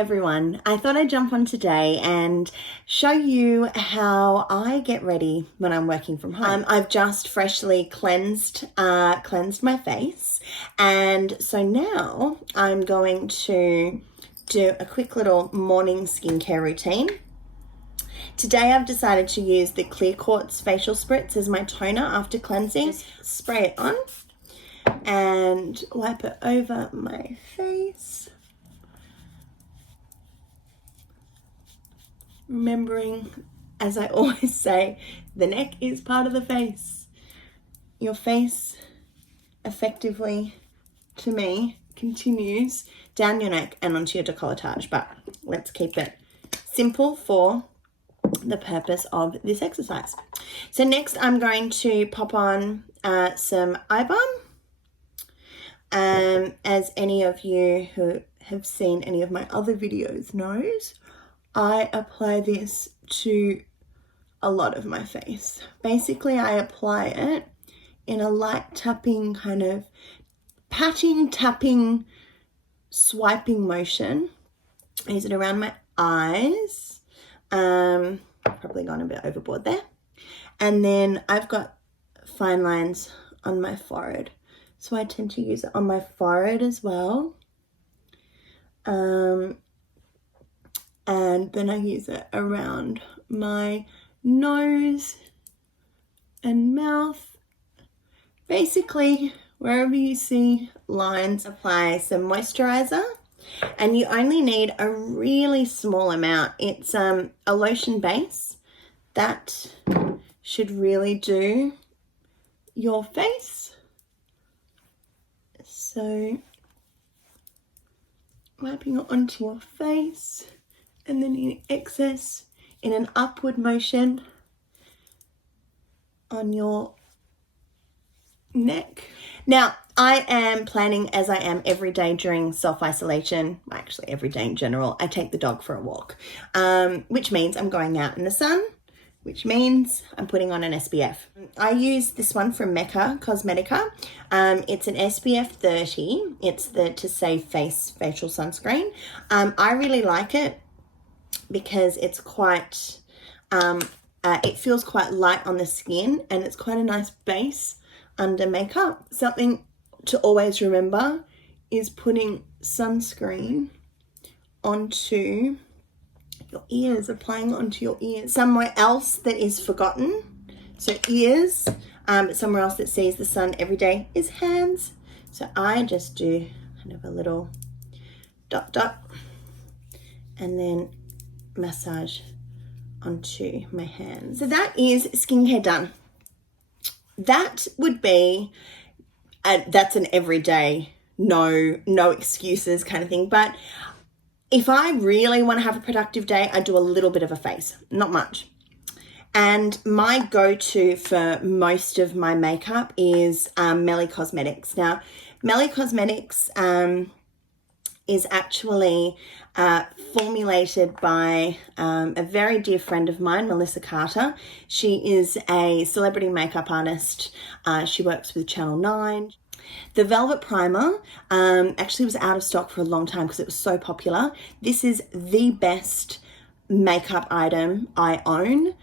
everyone. I thought I'd jump on today and show you how I get ready when I'm working from home. I've just freshly cleansed my face, and so now I'm going to do a quick little morning skincare routine. Today I've decided to use the Clear Quartz facial spritz as my toner after cleansing. Just spray it on and wipe it over my face. Remembering, as I always say, the neck is part of the face. Your face effectively, to me, continues down your neck and onto your décolletage, but let's keep it simple for the purpose of this exercise. So next I'm going to pop on some eye balm. As any of you who have seen any of my other videos knows, I apply this to a lot of my face. Basically, I apply it in a light tapping, kind of patting, tapping, swiping motion. I use it around my eyes. Probably gone a bit overboard there. And then I've got fine lines on my forehead, so I tend to use it on my forehead as well. And then I use it around my nose and mouth. Basically, wherever you see lines, apply some moisturizer. And you only need a really small amount. It's a lotion base. That should really do your face. So, wiping it onto your face, and then in excess, in an upward motion on your neck. Now, I am planning, as I am every day during self-isolation, actually every day in general, I take the dog for a walk, which means I'm going out in the sun, which means I'm putting on an SPF. I use this one from Mecca Cosmetica. It's an SPF 30. It's the To Save Face facial sunscreen. I really like it because it's quite, it feels quite light on the skin, and it's quite a nice base under makeup. Something to always remember is putting sunscreen onto your ears, applying onto your ears. Somewhere else that is forgotten, so ears, but somewhere else that sees the sun every day is hands. So I just do kind of a little dot dot and then massage onto my hands. So that is skincare done. That would be, that's an everyday, no excuses kind of thing. But if I really want to have a productive day, I do a little bit of a face, not much. And my go-to for most of my makeup is Melly Cosmetics. Now, Melly Cosmetics is actually formulated by a very dear friend of mine, Melissa Carter. She is a celebrity makeup artist. She works with Channel 9. The Velvet Primer actually was out of stock for a long time because it was so popular. This is the best makeup item I own.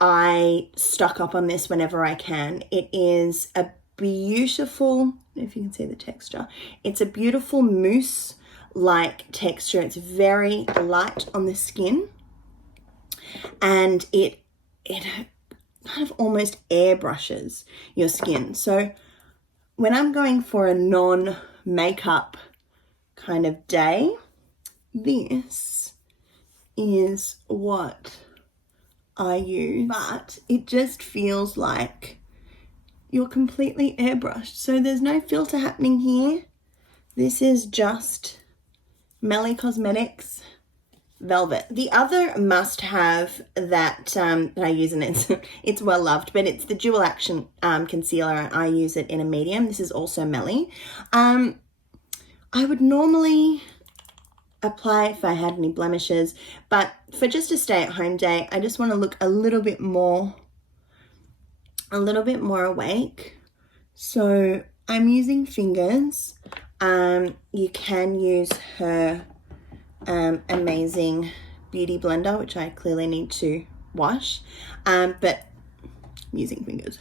I stock up on this whenever I can. It is a beautiful, I don't know if you can see the texture. It's a beautiful mousse-like texture. It's very light on the skin, and it kind of almost airbrushes your skin. So when I'm going for a non-makeup kind of day, this is what I use. But it just feels like you're completely airbrushed. So there's no filter happening here. This is just Melly Cosmetics Velvet. The other must-have that I use, and it's well loved, but it's the Dual Action Concealer, and I use it in a medium. This is also Melly. I would normally apply if I had any blemishes, but for just a stay-at-home day, I just want to look a little bit more awake. So I'm using fingers. You can use her amazing beauty blender, which I clearly need to wash, but I'm using fingers.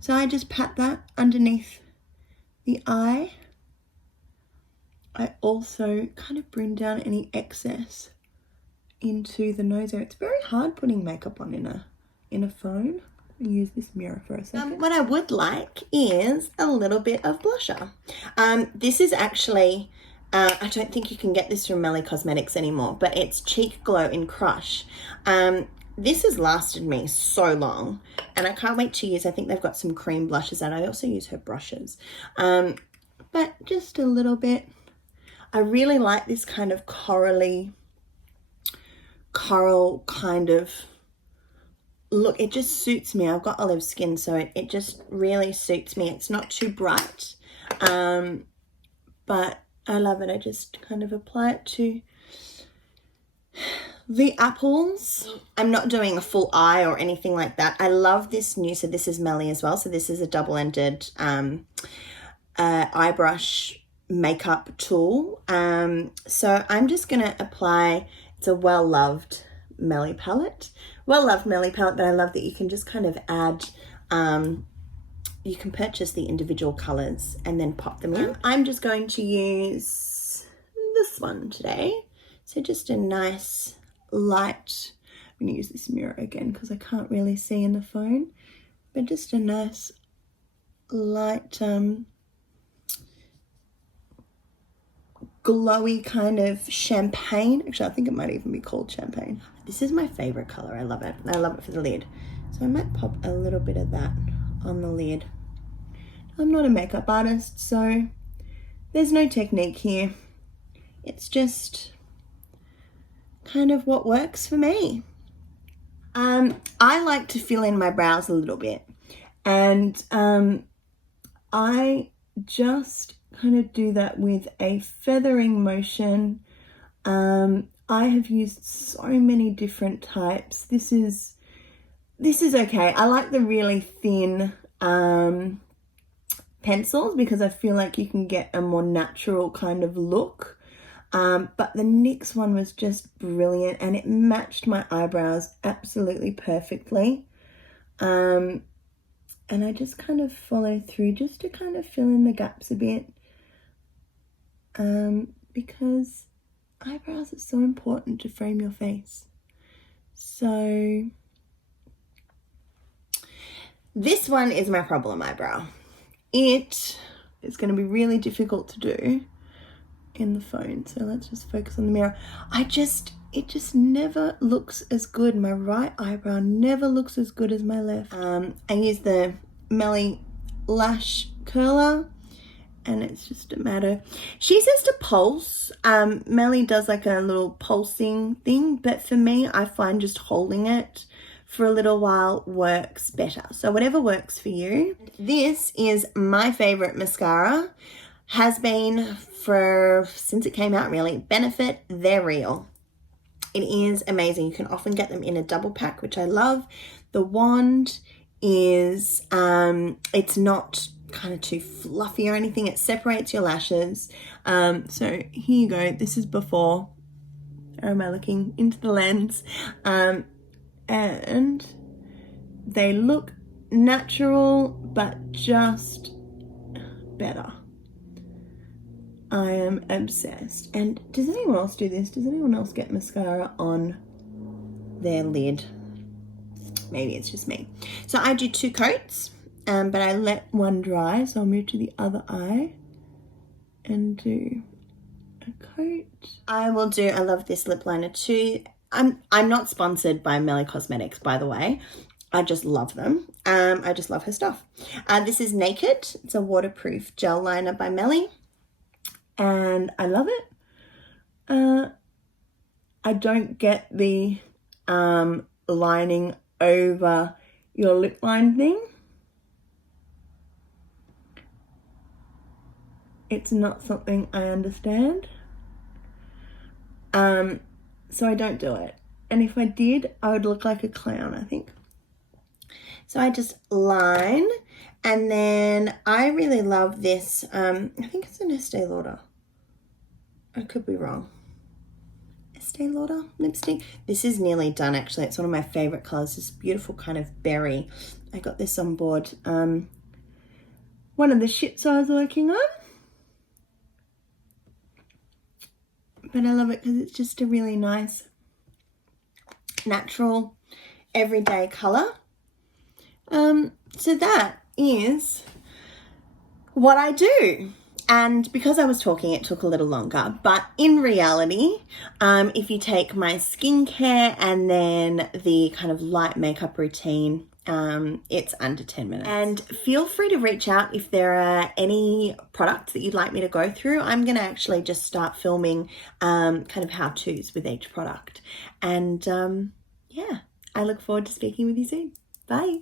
So I just pat that underneath the eye. I also kind of bring down any excess into the nose area. It's very hard putting makeup on in a phone. I'll use this mirror for a second. What I would like is a little bit of blusher. This is actually, I don't think you can get this from Melly Cosmetics anymore, but it's Cheek Glow in Crush. This has lasted me so long, and I can't wait to use. I think they've got some cream blushes, and I also use her brushes. But just a little bit. I really like this kind of coral kind of look. It just suits me. I've got olive skin, so it just really suits me. It's not too bright, but I love it. I just kind of apply it to the apples. I'm not doing a full eye or anything like that. I love this new, so this is Melly as well. So this is a double-ended eye brush makeup tool. So I'm just gonna apply, it's a well-loved Melly palette, but I love that you can just kind of add, you can purchase the individual colors and then pop them in. I'm just going to use this one today. So just a nice light, I'm gonna use this mirror again because I can't really see in the phone, but just a nice light, glowy kind of champagne. Actually, I think it might even be called champagne. This is my favorite color. I love it. I love it for the lid. So I might pop a little bit of that on the lid. I'm not a makeup artist, so there's no technique here. It's just kind of what works for me. I like to fill in my brows a little bit, and I just kind of do that with a feathering motion. I have used so many different types. This is okay. I like the really thin pencils because I feel like you can get a more natural kind of look. But the NYX one was just brilliant, and it matched my eyebrows absolutely perfectly. And I just kind of follow through just to kind of fill in the gaps a bit. Because eyebrows are so important to frame your face. So this one is my problem eyebrow. It is going to be really difficult to do in the phone. So let's just focus on the mirror. It just never looks as good. My right eyebrow never looks as good as my left. I use the Melly Lash Curler, and it's just a matter. She says to pulse. Melly does like a little pulsing thing, but for me, I find just holding it for a little while works better. So whatever works for you. This is my favorite mascara. Has been since it came out, really. Benefit, they're real. It is amazing. You can often get them in a double pack, which I love. The wand is, it's not kind of too fluffy or anything. It separates your lashes. So here you go. This is before. Or am I looking into the lens? And they look natural, but just better. I am obsessed. And does anyone else do this? Does anyone else get mascara on their lid? Maybe it's just me. So I do 2 coats, but I let one dry. So I'll move to the other eye and do a coat. I love this lip liner too. I'm not sponsored by Melly Cosmetics, by the way. I just love them. I just love her stuff. This is Naked. It's a waterproof gel liner by Melly, and I love it. I don't get the lining over your lip line thing. It's not something I understand. So I don't do it. And if I did, I would look like a clown, I think. So I just line, and then I really love this. I think it's an Estee Lauder. I could be wrong. Estee Lauder lipstick. This is nearly done actually. It's one of my favorite colors, this beautiful kind of berry. I got this on board one of the ships I was working on. But I love it because it's just a really nice, natural, everyday color. So that is what I do. And because I was talking, it took a little longer. But in reality, if you take my skincare and then the kind of light makeup routine, it's under 10 minutes. And feel free to reach out if there are any products that you'd like me to go through. I'm going to actually just start filming kind of how-tos with each product. And yeah, I look forward to speaking with you soon. Bye.